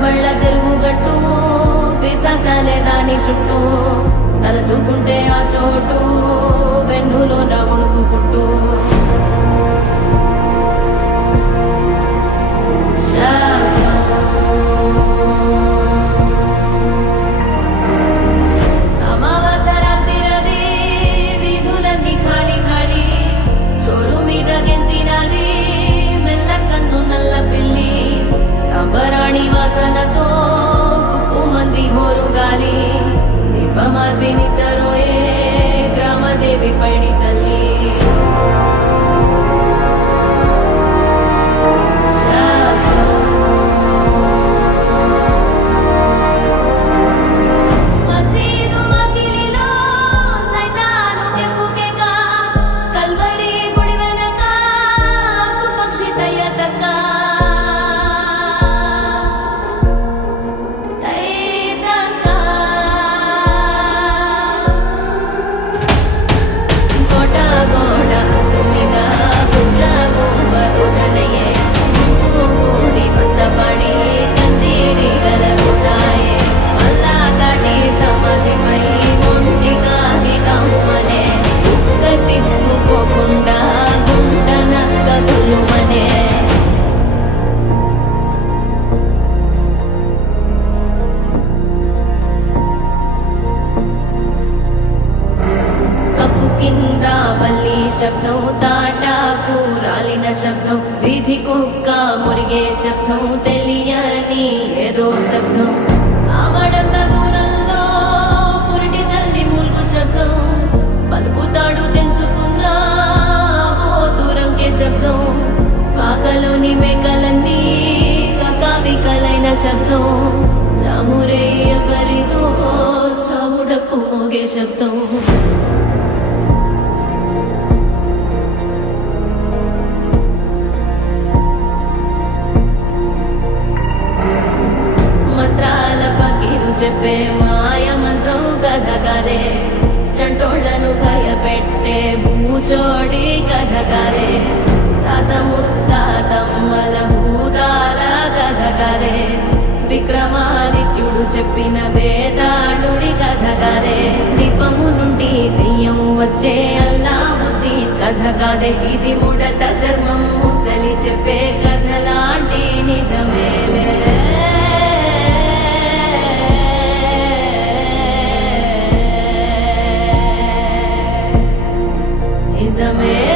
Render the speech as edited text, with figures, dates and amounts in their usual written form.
బళ్ళ చెరువు గట్టు పిశాచాలే దాని చుట్టూ తలచుకుంటే ఆ చోటు వెన్నులో నా ఉణుకు పుట్టు సంబరాణి వాసనతో గుప్పు మంది హోరుగాలి దీపమార్పి నిద్రరోయే గ్రామదేవి పైడి తల్లి కింద బల్లి శబ్దం తాటాకు రాలిన శబ్దం వీధి కుక్క మురిగే శబ్దం తెలియని ఏదో శబ్దం ఆమడంత దూరంలో పురిటి తల్లి మూల్గు శబ్దం పలుకుతాడు తెంచుకున్న దూరంకే శబ్దం పాకలోని మేకలన్నీ కకావికలైన శబ్దం చామురే ఎవరిదో చావుడప్పు మోగే శబ్దం చెప్పే మాయ మంత్రం కథ కదే చంటోళ్లను భయపెట్టే భూచోడి కథ కదే తాత ముత్తాతమ్మల భూతాల కథ కదే విక్రమాదిత్యుడు చెప్పిన వేదాళుడి కథ కదే దీపము నుండి దెయ్యం వచ్చే అల్లావుద్దీన్ కథ కదే ఇది ముడత చర్మం ముసలి చెప్పే కథ లాంటి నిజమేలే Isabel